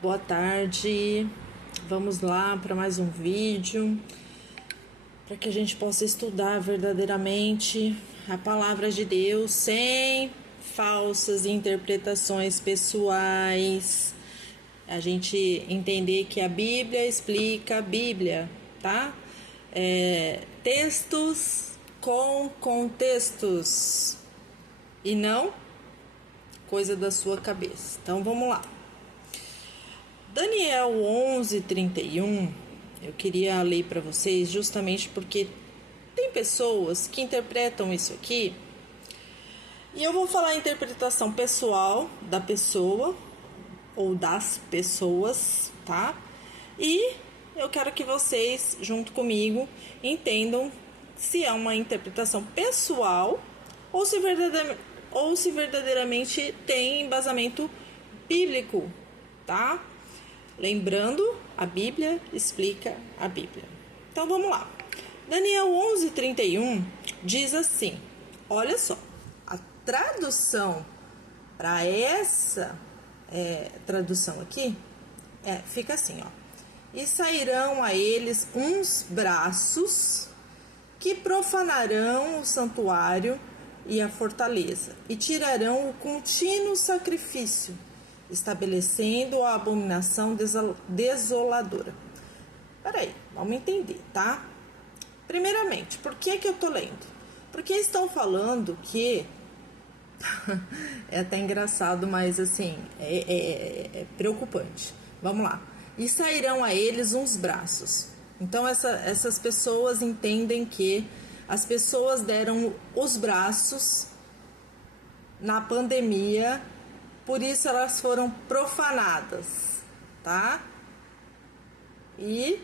Boa tarde, vamos lá para mais um vídeo, para que a gente possa estudar verdadeiramente a palavra de Deus sem falsas interpretações pessoais. A gente entender que a Bíblia explica a Bíblia, tá? Textos com contextos e não coisa da sua cabeça. Então vamos lá. Daniel 11:31, eu queria ler para vocês justamente porque tem pessoas que interpretam isso aqui, e eu vou falar a interpretação pessoal da pessoa ou das pessoas, tá? E eu quero que vocês, junto comigo, entendam se é uma interpretação pessoal ou se verdadeiramente tem embasamento bíblico, tá? Lembrando, a Bíblia explica a Bíblia. Então vamos lá. Daniel 11:31 diz assim: olha só, a tradução para essa tradução aqui fica assim, ó. E sairão a eles uns braços que profanarão o santuário e a fortaleza, e tirarão o contínuo sacrifício, estabelecendo a abominação desoladora. Peraí, vamos entender, tá? Primeiramente, por que eu tô lendo? Porque estão falando que é até engraçado, mas assim, é preocupante. Vamos lá. E sairão a eles uns braços. Então essas pessoas entendem que as pessoas deram os braços na pandemia, por isso elas foram profanadas, tá? E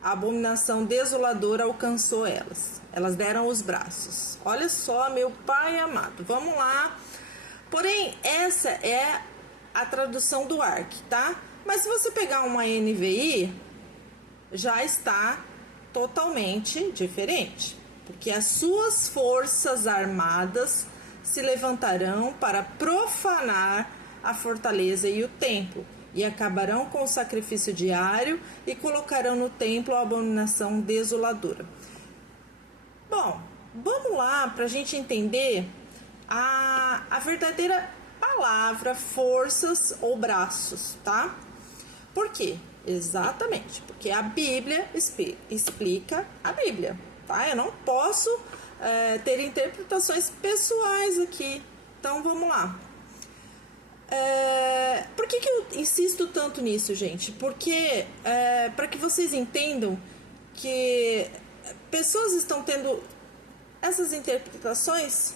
a abominação desoladora alcançou elas. Elas deram os braços. Olha só, meu pai amado. Vamos lá. Porém, essa é a tradução do ARC, tá? Mas se você pegar uma NVI, já está totalmente diferente. Porque as suas forças armadas se levantarão para profanar a fortaleza e o templo, e acabarão com o sacrifício diário e colocarão no templo a abominação desoladora. Bom, vamos lá para a gente entender a verdadeira palavra forças ou braços, tá? Por quê? Exatamente, porque a Bíblia explica a Bíblia, tá? Eu não posso ter interpretações pessoais aqui. Então vamos lá. Por que eu insisto tanto nisso, gente? Porque para que vocês entendam que pessoas estão tendo essas interpretações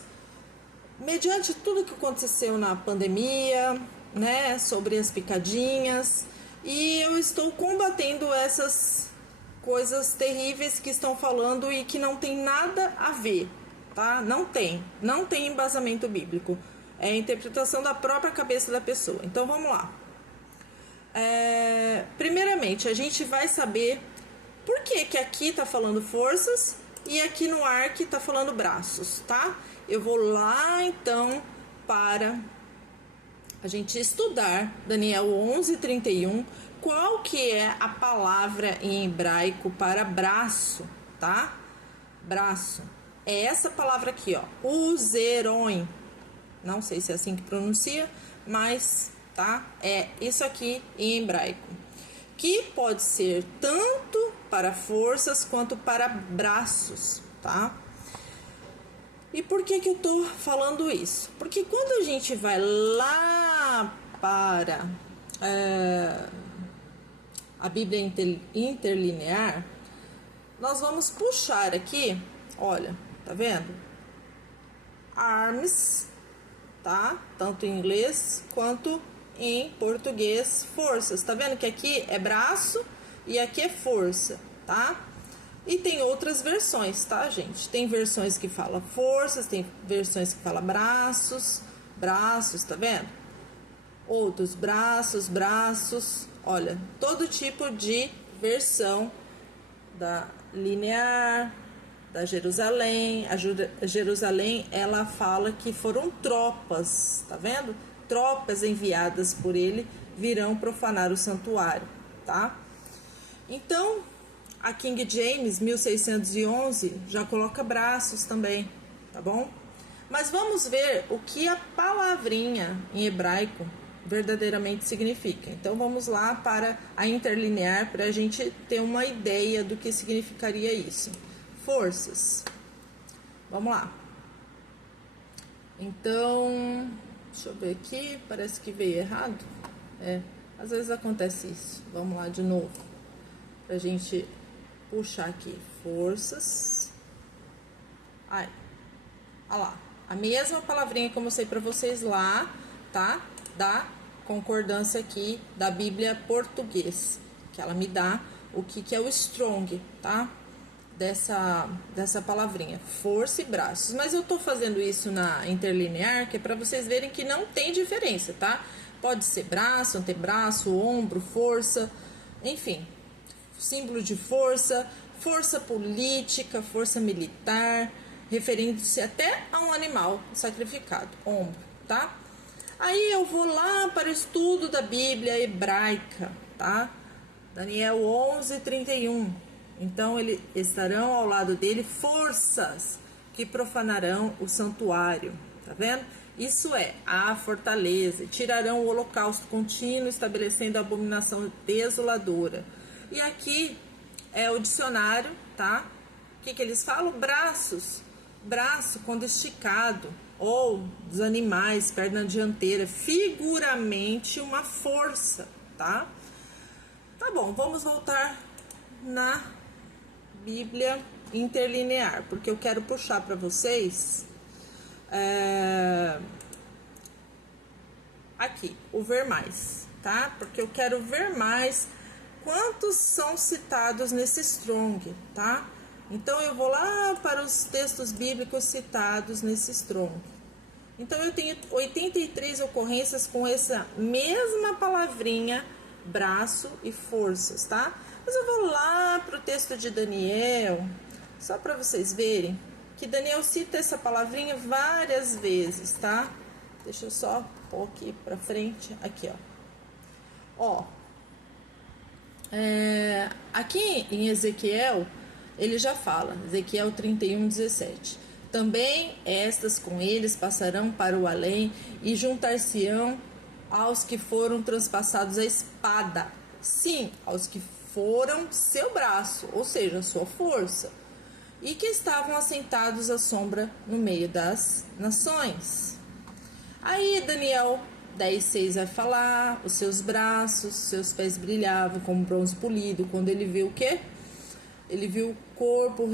mediante tudo que aconteceu na pandemia, né? Sobre as picadinhas. E eu estou combatendo essas coisas terríveis que estão falando e que não tem nada a ver, tá? Não tem embasamento bíblico. É a interpretação da própria cabeça da pessoa. Então vamos lá. Primeiramente, a gente vai saber por que aqui está falando forças e aqui no ARC está falando braços, tá? Eu vou lá então para a gente estudar Daniel 11:31, qual que é a palavra em hebraico para braço, tá? Braço. É essa palavra aqui, ó, uzeron. Não sei se é assim que pronuncia, mas tá? É isso aqui em hebraico, que pode ser tanto para forças quanto para braços, tá? E por que eu tô falando isso? Porque quando a gente vai lá para a Bíblia interlinear, nós vamos puxar aqui, olha, tá vendo? Arms, tá? Tanto em inglês quanto em português, forças. Tá vendo que aqui é braço e aqui é força, tá? E tem outras versões, tá, gente? Tem versões que fala forças, tem versões que fala braços, tá vendo? Outros braços, olha, todo tipo de versão da linear, da Jerusalém. A Jerusalém, ela fala que foram tropas, tá vendo? Tropas enviadas por ele virão profanar o santuário, tá? Então, a King James 1611 já coloca braços também, tá bom? Mas vamos ver o que a palavrinha em hebraico verdadeiramente significa. Então vamos lá para a interlinear para a gente ter uma ideia do que significaria isso. Forças. Vamos lá. Então, deixa eu ver aqui, parece que veio errado. Às vezes acontece isso. Vamos lá de novo. Pra gente puxar aqui. Forças. Olha lá. A mesma palavrinha que eu mostrei pra vocês lá, tá? Da concordância aqui da Bíblia português. Que ela me dá o que é o strong, tá? Dessa palavrinha. Força e braços. Mas eu tô fazendo isso na interlinear, que é pra vocês verem que não tem diferença, tá? Pode ser braço, antebraço, ombro, força, enfim. Símbolo de força, força política, força militar, referindo-se até a um animal sacrificado, ombro, tá? Aí eu vou lá para o estudo da Bíblia hebraica, tá? Daniel 11:31. Então, estarão ao lado dele forças que profanarão o santuário, tá vendo? Isso é a fortaleza, tirarão o holocausto contínuo, estabelecendo a abominação desoladora. E aqui é o dicionário, tá? O que eles falam? Braços. Braço quando esticado, ou dos animais, perna dianteira, figuramente uma força, tá? Tá bom, vamos voltar na Bíblia interlinear, porque eu quero puxar para vocês aqui, o ver mais, tá? Porque eu quero ver mais quantos são citados nesse strong, tá? Então eu vou lá para os textos bíblicos citados nesse strong. Então eu tenho 83 ocorrências com essa mesma palavrinha, braço e forças, tá? Mas eu vou lá para o texto de Daniel, só para vocês verem que Daniel cita essa palavrinha várias vezes, tá? Deixa eu só pôr aqui para frente, aqui, ó. Aqui em Ezequiel, ele já fala, Ezequiel 31:17. Também estas com eles passarão para o além e juntar-se-ão aos que foram transpassados a espada. Sim, aos que foram seu braço, ou seja, sua força, e que estavam assentados à sombra no meio das nações. Aí Daniel 10:6 vai falar, os seus braços, seus pés brilhavam como bronze polido. Quando ele viu o quê? Ele viu o corpo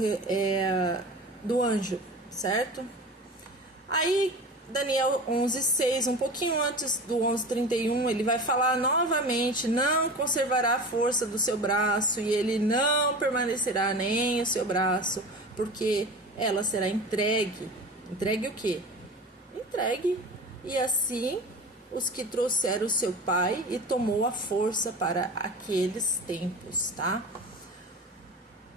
do anjo, certo? Aí Daniel 11:6, um pouquinho antes do 11:31, ele vai falar novamente, não conservará a força do seu braço e ele não permanecerá nem o seu braço, porque ela será entregue. Entregue o quê? Entregue. E assim os que trouxeram o seu pai e tomou a força para aqueles tempos, tá?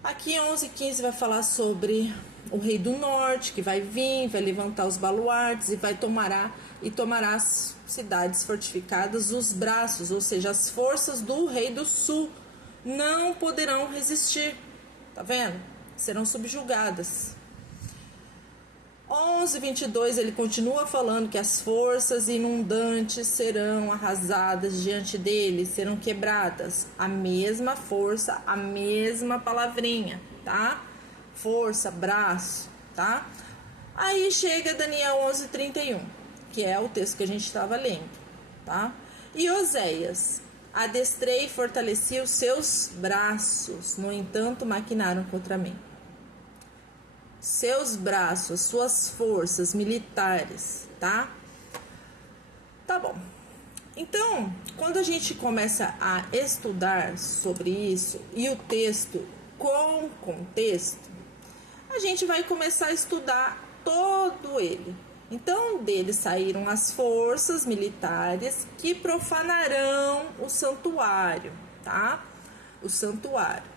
Aqui em 11:15 vai falar sobre o rei do norte, que vai vir, vai levantar os baluartes e tomará as cidades fortificadas, os braços, ou seja, as forças do rei do sul não poderão resistir, tá vendo? Serão subjugadas. 11:22 ele continua falando que as forças inundantes serão arrasadas diante dele, serão quebradas. A mesma força, a mesma palavrinha, tá? Força, braço, tá? Aí chega Daniel 11:31, que é o texto que a gente estava lendo, tá? E Oséias, adestrei e fortaleci os seus braços, no entanto maquinaram contra mim. Seus braços, suas forças militares, tá? Tá bom. Então, quando a gente começa a estudar sobre isso e o texto com contexto, a gente vai começar a estudar todo ele. Então, dele saíram as forças militares que profanarão o santuário, tá? O santuário.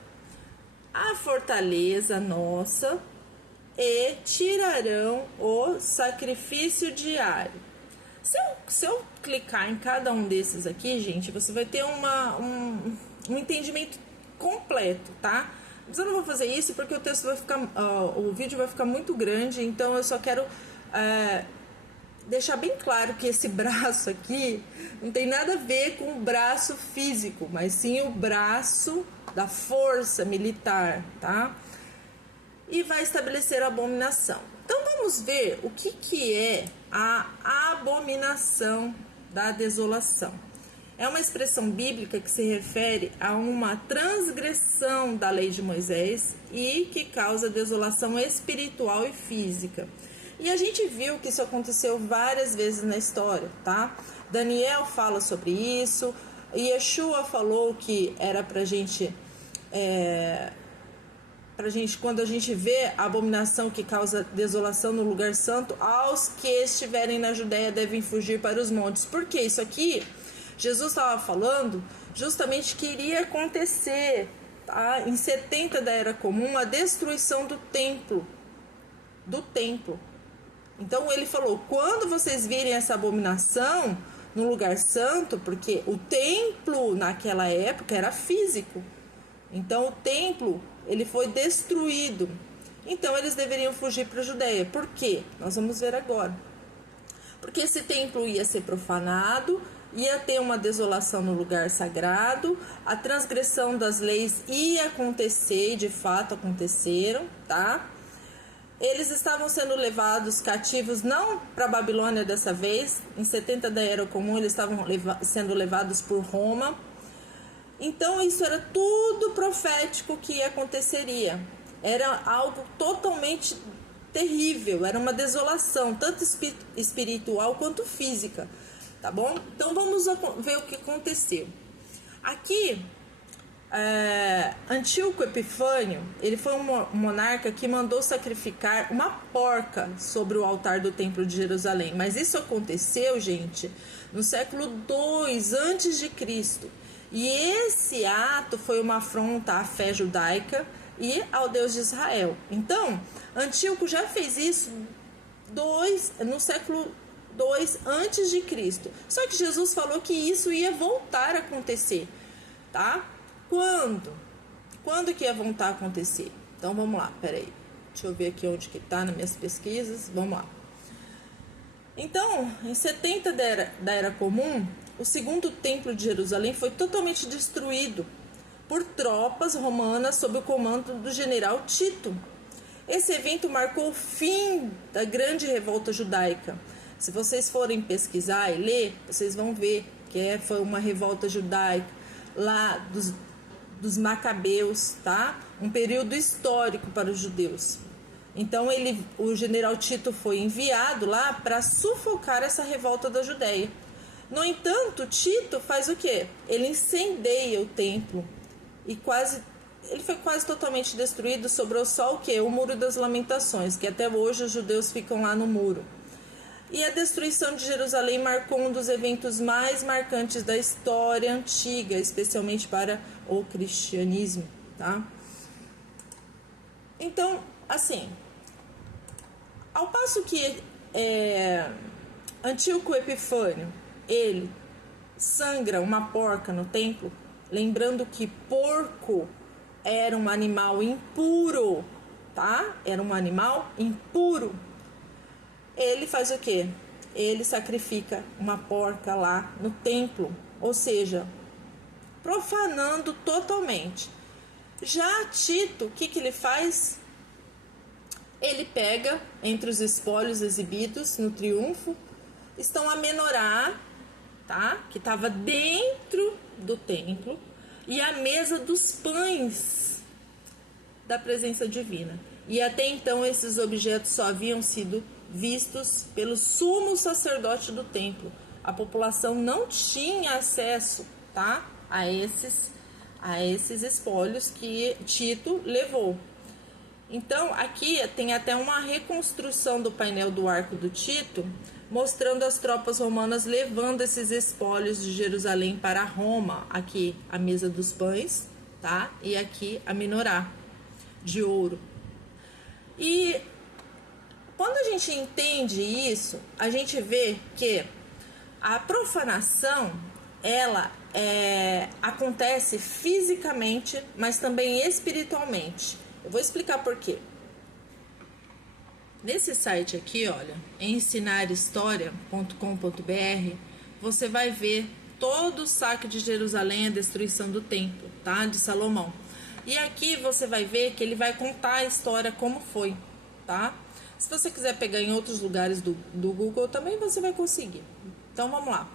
A fortaleza nossa e tirarão o sacrifício diário. Se eu clicar em cada um desses aqui, gente, você vai ter um entendimento completo, tá? Mas eu não vou fazer isso porque o texto vai ficar, o vídeo vai ficar muito grande, então eu só quero deixar bem claro que esse braço aqui não tem nada a ver com o braço físico, mas sim o braço da força militar, tá? E vai estabelecer a abominação. Então vamos ver o que é a abominação da desolação. É uma expressão bíblica que se refere a uma transgressão da lei de Moisés e que causa desolação espiritual e física. E a gente viu que isso aconteceu várias vezes na história, tá? Daniel fala sobre isso, Yeshua falou que era pra gente, quando a gente vê a abominação que causa desolação no lugar santo, aos que estiverem na Judéia devem fugir para os montes. Por que isso aqui? Jesus estava falando justamente que iria acontecer, tá? Em 70 da Era Comum, a destruição do templo. Então ele falou, quando vocês virem essa abominação no lugar santo, porque o templo naquela época era físico, então o templo ele foi destruído, então eles deveriam fugir para a Judéia. Por quê? Nós vamos ver agora. Porque esse templo ia ser profanado, ia ter uma desolação no lugar sagrado, a transgressão das leis ia acontecer, e de fato aconteceram, tá? Eles estavam sendo levados cativos, não para a Babilônia dessa vez, em 70 da Era Comum eles estavam sendo levados por Roma. Então isso era tudo profético que aconteceria. Era algo totalmente terrível, era uma desolação, tanto espiritual quanto física, tá bom? Então vamos ver o que aconteceu. Aqui, Antíoco Epifânio, ele foi um monarca que mandou sacrificar uma porca sobre o altar do templo de Jerusalém. Mas isso aconteceu, gente, no século II a.C. E esse ato foi uma afronta à fé judaica e ao Deus de Israel. Então, Antíoco já fez isso no século II a.C. Só que Jesus falou que isso ia voltar a acontecer, tá? Quando que ia voltar a acontecer? Então vamos lá, peraí. Deixa eu ver aqui onde que tá nas minhas pesquisas. Vamos lá. Então, em 70 da Era Comum, o segundo templo de Jerusalém foi totalmente destruído por tropas romanas sob o comando do general Tito. Esse evento marcou o fim da grande revolta judaica. Se vocês forem pesquisar e ler, vocês vão ver que foi uma revolta judaica lá dos Macabeus, tá? Um período histórico para os judeus. Então o general Tito foi enviado lá para sufocar essa revolta da Judéia. No entanto, Tito faz o quê? Ele incendeia o templo e ele foi quase totalmente destruído. Sobrou só o quê? O Muro das Lamentações, que até hoje os judeus ficam lá no muro. E a destruição de Jerusalém marcou um dos eventos mais marcantes da história antiga, especialmente para o cristianismo, tá? Então, assim, ao passo que Antíoco Epifânio, ele sangra uma porca no templo, lembrando que porco era um animal impuro, tá? Era um animal impuro. Ele faz o quê? Ele sacrifica uma porca lá no templo, ou seja, profanando totalmente. Já Tito, o que ele faz? Ele pega entre os espólios exibidos no triunfo, estão a menorá, tá? Que estava dentro do templo, e a mesa dos pães da presença divina. E até então esses objetos só haviam sido vistos pelo sumo sacerdote do templo. A população não tinha acesso, tá, a esses espólios que Tito levou. Então aqui tem até uma reconstrução do painel do arco do Tito, mostrando as tropas romanas levando esses espólios de Jerusalém para Roma. Aqui a mesa dos pães, tá, e aqui a menorá de ouro. E quando a gente entende isso, a gente vê que A profanação, ela acontece fisicamente, mas também espiritualmente. Eu vou explicar por quê. Nesse site aqui, olha, ensinarehistoria.com.br, você vai ver todo o saque de Jerusalém, a destruição do templo, tá? De Salomão. E aqui você vai ver que ele vai contar a história como foi, tá? Se você quiser pegar em outros lugares do Google também você vai conseguir. Então vamos lá.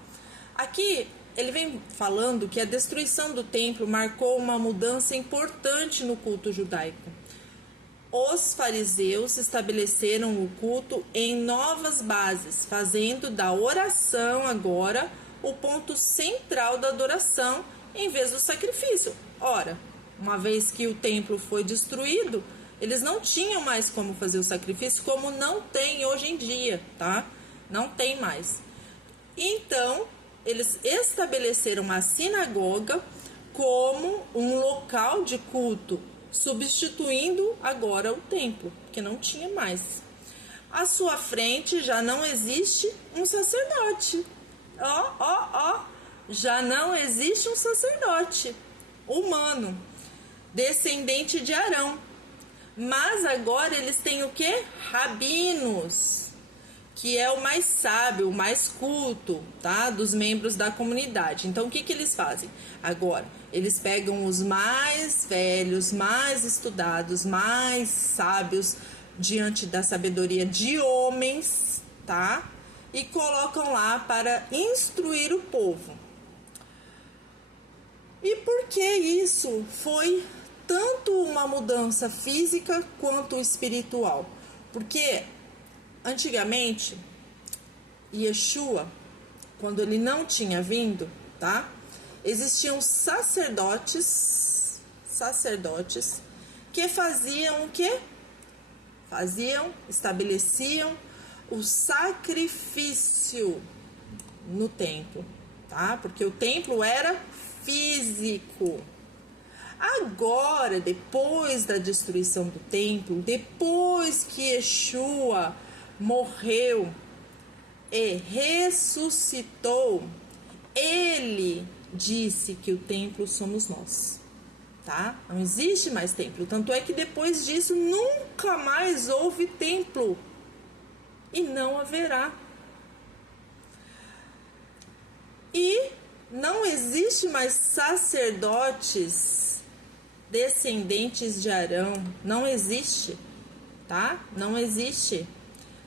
Aqui ele vem falando que a destruição do templo marcou uma mudança importante no culto judaico. Os fariseus estabeleceram o culto em novas bases, fazendo da oração agora o ponto central da adoração em vez do sacrifício. Ora, uma vez que o templo foi destruído, eles não tinham mais como fazer o sacrifício, como não tem hoje em dia, tá? Não tem mais. Então, eles estabeleceram a sinagoga como um local de culto, substituindo agora o templo, que não tinha mais. À sua frente já não existe um sacerdote. Já não existe um sacerdote humano, descendente de Arão. Mas agora eles têm o quê? Rabinos, que é o mais sábio, o mais culto, tá? Dos membros da comunidade. Então, o que eles fazem? Agora, eles pegam os mais velhos, mais estudados, mais sábios, diante da sabedoria de homens, tá? E colocam lá para instruir o povo. E por que isso foi tanto uma mudança física quanto espiritual? Porque antigamente, Yeshua, quando ele não tinha vindo, tá? Existiam sacerdotes que faziam o quê? Estabeleciam o sacrifício no templo, tá? Porque o templo era físico. Agora, depois da destruição do templo, depois que Yeshua morreu e ressuscitou, ele disse que o templo somos nós, tá? Não existe mais templo. Tanto é que depois disso nunca mais houve templo e não haverá. E não existe mais sacerdotes descendentes de Arão. Não existe, tá? Não existe.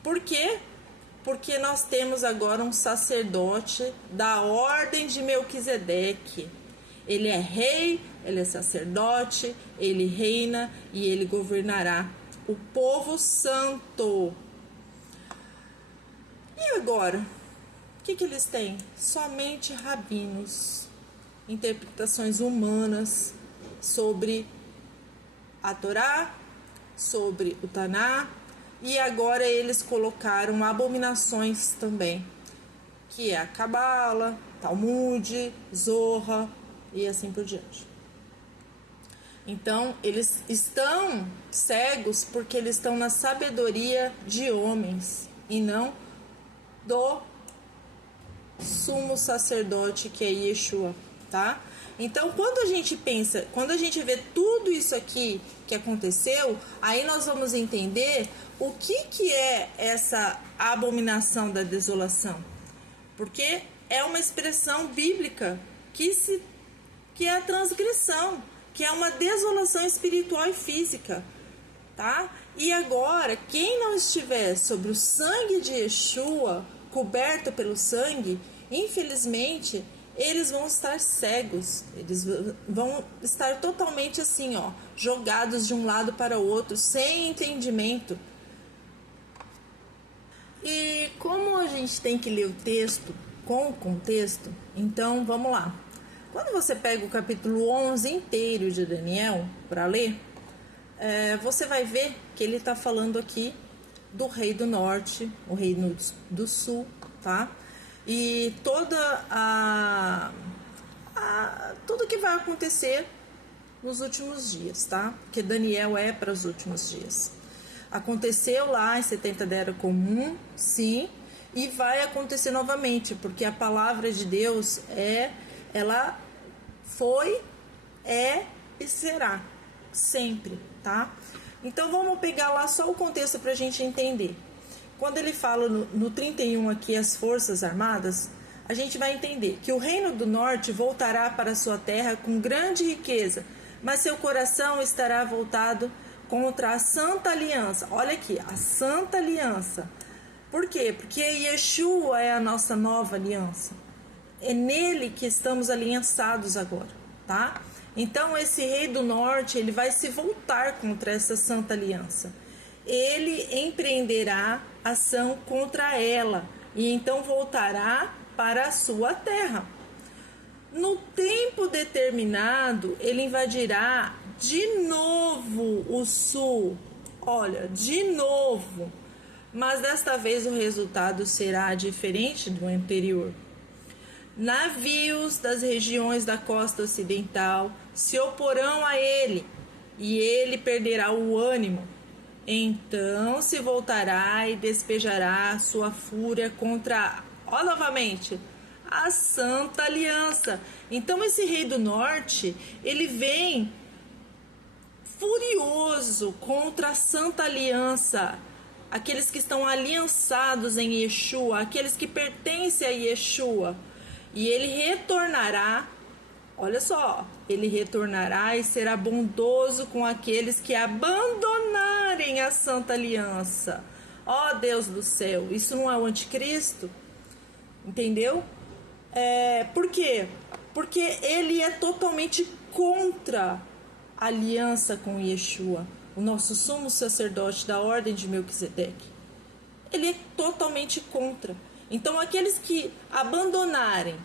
Por quê? Porque nós temos agora um sacerdote da ordem de Melquisedeque. Ele é rei, ele é sacerdote, ele reina e ele governará o povo santo. E agora? O que eles têm? Somente rabinos, interpretações humanas sobre a Torá, sobre o Taná, e agora eles colocaram abominações também, que é a Cabala, Talmud, Zorra e assim por diante. Então, eles estão cegos porque eles estão na sabedoria de homens e não do sumo sacerdote que é Yeshua, tá? Então, quando a gente pensa, quando a gente vê tudo isso aqui que aconteceu, aí nós vamos entender o que é essa abominação da desolação. Porque é uma expressão bíblica que é a transgressão, que é uma desolação espiritual e física, tá? E agora, quem não estiver sobre o sangue de Yeshua, coberto pelo sangue, infelizmente, eles vão estar cegos, eles vão estar totalmente assim, ó, jogados de um lado para o outro, sem entendimento. E como a gente tem que ler o texto com o contexto, então vamos lá. Quando você pega o capítulo 11 inteiro de Daniel para ler, você vai ver que ele está falando aqui do rei do norte, o rei do sul, tá? E tudo que vai acontecer nos últimos dias, tá? Porque Daniel é para os últimos dias. Aconteceu lá em 70 da Era Comum, sim, e vai acontecer novamente, porque a palavra de Deus ela foi, é e será sempre, tá? Então vamos pegar lá só o contexto para a gente entender. Quando ele fala no 31 aqui, as forças armadas, a gente vai entender que o reino do norte voltará para sua terra com grande riqueza, mas seu coração estará voltado contra a Santa Aliança. Olha aqui, a Santa Aliança. Por quê? Porque Yeshua é a nossa nova aliança. É nele que estamos aliançados agora, tá? Então esse rei do norte, ele vai se voltar contra essa Santa Aliança. Ele empreenderá ação contra ela e então voltará para a sua terra. No tempo determinado, ele invadirá de novo o sul. Olha, de novo. Mas desta vez o resultado será diferente do anterior. Navios das regiões da costa ocidental se oporão a ele, e ele perderá o ânimo. Então se voltará e despejará sua fúria contra, novamente, a Santa Aliança. Então esse rei do norte, ele vem furioso contra a Santa Aliança, aqueles que estão aliançados em Yeshua, aqueles que pertencem a Yeshua. E ele retornará, olha só, ele retornará e será bondoso com aqueles que abandonarem a Santa Aliança. Ó Deus do céu, isso não é o anticristo? Entendeu? Por quê? Porque ele é totalmente contra a aliança com Yeshua, o nosso sumo sacerdote da ordem de Melquisedeque. Ele é totalmente contra. Então aqueles que abandonarem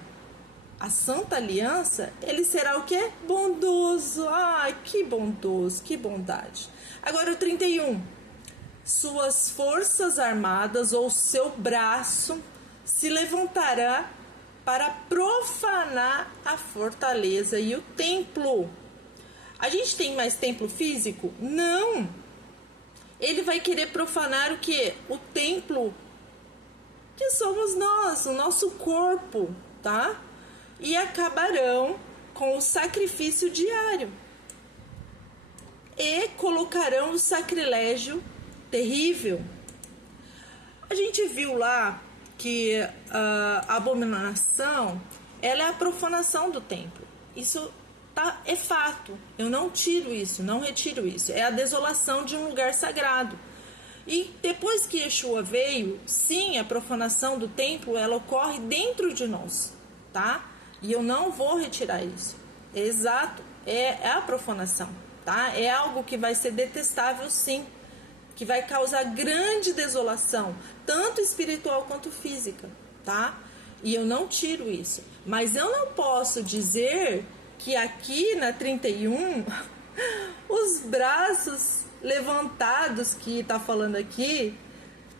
a Santa Aliança, ele será o quê? Bondoso. Ai, que bondoso, que bondade. Agora o 31. Suas forças armadas ou seu braço se levantará para profanar a fortaleza e o templo. A gente tem mais templo físico? Não. Ele vai querer profanar o quê? O templo, que somos nós, o nosso corpo, tá? E acabarão com o sacrifício diário. E colocarão o sacrilégio terrível. A gente viu lá que a abominação, ela é a profanação do templo. Isso é fato. Eu não tiro isso, não retiro isso. É a desolação de um lugar sagrado. E depois que Yeshua veio, sim, a profanação do templo, ela ocorre dentro de nós, tá? E eu não vou retirar isso. Exato, é a profanação, tá? É algo que vai ser detestável, sim, que vai causar grande desolação, tanto espiritual quanto física, tá? E eu não tiro isso. Mas eu não posso dizer que aqui na 31, os braços levantados que tá falando aqui,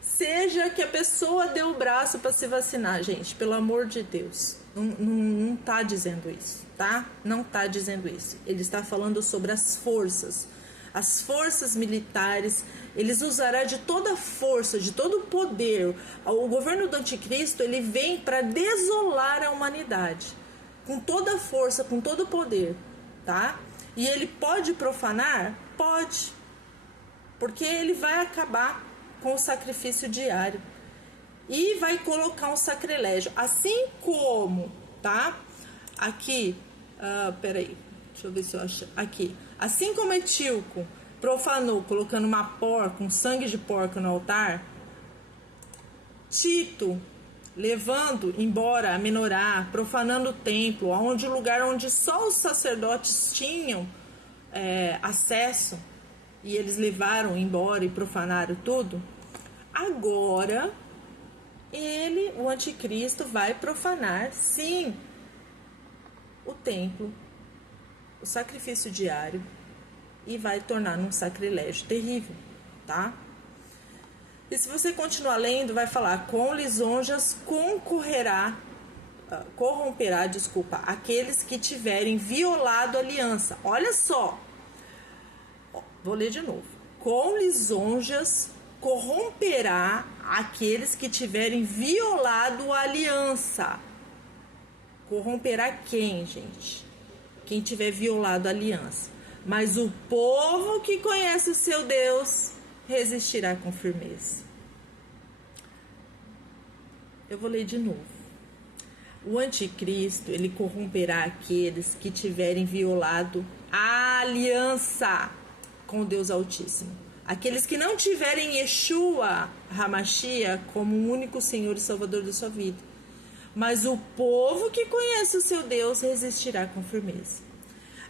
seja que a pessoa deu o braço para se vacinar, gente, pelo amor de Deus. Não tá dizendo isso, tá? Não tá dizendo isso. Ele está falando sobre as forças militares. Eles usarão de toda a força, de todo o poder. O governo do anticristo, ele vem para desolar a humanidade, com toda a força, com todo o poder, tá? E ele pode profanar? Pode, porque ele vai acabar com o sacrifício diário e vai colocar um sacrilégio, assim como, tá? Aqui, peraí, deixa eu ver se eu acho. Aqui, assim como Etíoco profanou colocando uma porca, um sangue de porca no altar, Tito levando embora a menorá, profanando o templo, onde o lugar onde só os sacerdotes tinham acesso, e eles levaram embora e profanaram tudo. Agora o anticristo vai profanar, sim, o templo, o sacrifício diário, e vai tornar num sacrilégio terrível, tá? E se você continuar lendo, vai falar: com lisonjas corromperá, aqueles que tiverem violado a aliança. Olha só, vou ler de novo. Com lisonjas corromperá aqueles que tiverem violado a aliança. Corromperá quem, gente? Quem tiver violado a aliança. Mas o povo que conhece o seu Deus resistirá com firmeza. Eu vou ler de novo. O anticristo, ele corromperá aqueles que tiverem violado a aliança com o Deus Altíssimo. Aqueles que não tiverem Yeshua HaMashiach como o único Senhor e Salvador da sua vida. Mas o povo que conhece o seu Deus resistirá com firmeza.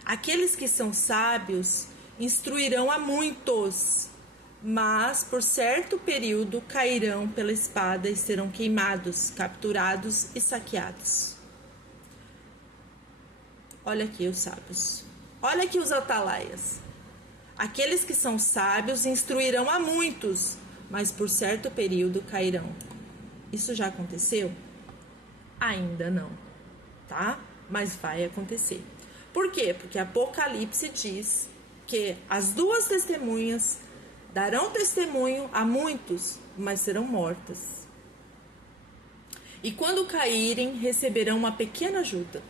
Aqueles que são sábios instruirão a muitos, mas por certo período cairão pela espada e serão queimados, capturados e saqueados. Olha aqui os sábios. Olha aqui os atalaias. Aqueles que são sábios instruirão a muitos, mas por certo período cairão. Isso já aconteceu? Ainda não, tá? Mas vai acontecer. Por quê? Porque Apocalipse diz que as duas testemunhas darão testemunho a muitos, mas serão mortas. E quando caírem, receberão uma pequena ajuda.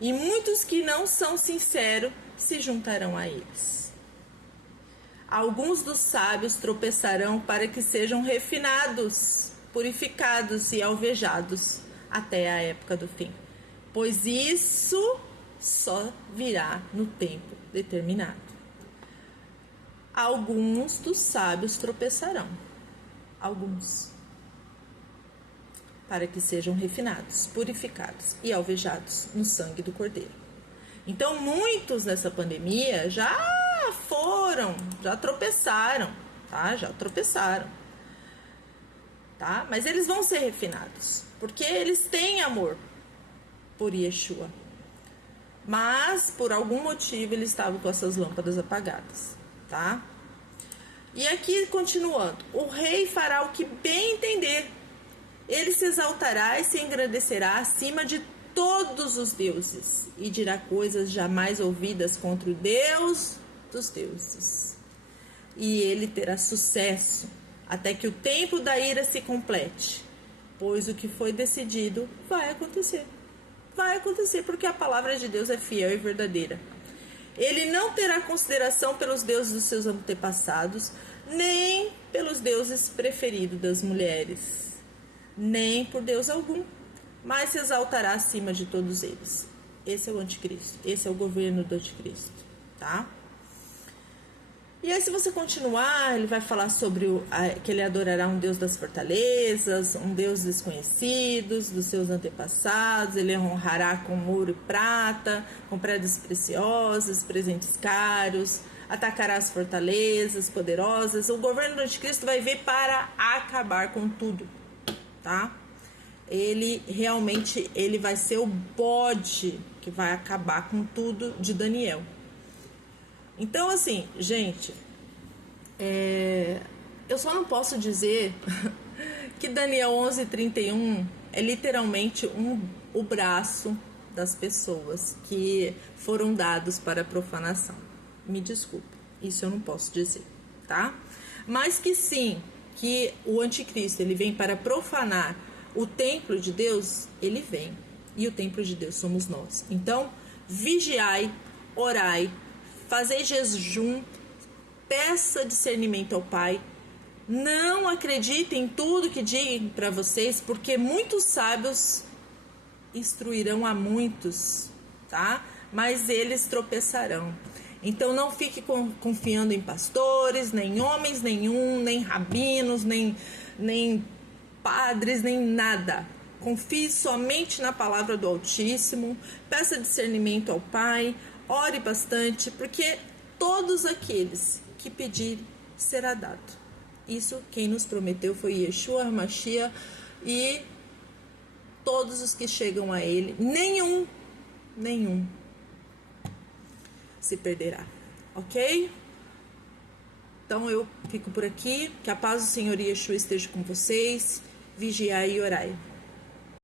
E muitos que não são sinceros se juntarão a eles. Alguns dos sábios tropeçarão para que sejam refinados, purificados e alvejados até a época do fim. Pois isso só virá no tempo determinado. Alguns dos sábios tropeçarão. Alguns. Para que sejam refinados, purificados e alvejados no sangue do Cordeiro. Então, muitos nessa pandemia já tropeçaram, tá? Já tropeçaram, tá? Mas eles vão ser refinados, porque eles têm amor por Yeshua. Mas, por algum motivo, eles estavam com essas lâmpadas apagadas, tá? E aqui, continuando, o rei fará o que bem entender. Ele se exaltará e se engrandecerá acima de todos os deuses e dirá coisas jamais ouvidas contra o Deus dos deuses. E ele terá sucesso até que o tempo da ira se complete, pois o que foi decidido vai acontecer. Vai acontecer porque a palavra de Deus é fiel e verdadeira. Ele não terá consideração pelos deuses dos seus antepassados, nem pelos deuses preferidos das mulheres, nem por Deus algum, mas se exaltará acima de todos eles. Esse é o anticristo, esse é o governo do anticristo, tá? E aí, se você continuar, ele vai falar sobre que ele adorará um Deus das fortalezas, um Deus desconhecidos, dos seus antepassados. Ele honrará com ouro e prata, com pedras preciosas, presentes caros. Atacará as fortalezas poderosas. O governo do anticristo vai vir para acabar com tudo, tá? Ele realmente vai ser o bode que vai acabar com tudo de Daniel. Então, assim, gente, eu só não posso dizer que Daniel 11:31 é literalmente o braço das pessoas que foram dados para a profanação. Me desculpe, isso eu não posso dizer, tá? Mas que sim, que o anticristo, ele vem para profanar o templo de Deus, ele vem. E o templo de Deus somos nós. Então, vigiai, orai, fazei jejum, peça discernimento ao Pai. Não acreditem em tudo que digam para vocês, porque muitos sábios instruirão a muitos, tá? Mas eles tropeçarão. Então não fique confiando em pastores, nem homens nenhum, nem rabinos, nem padres, nem nada. Confie somente na palavra do Altíssimo, peça discernimento ao Pai, ore bastante, porque todos aqueles que pedirem será dado. Isso quem nos prometeu foi Yeshua HaMashiach, e todos os que chegam a ele, nenhum se perderá, ok? Então eu fico por aqui, que a paz do Senhor Yeshua esteja com vocês, vigiai e orai.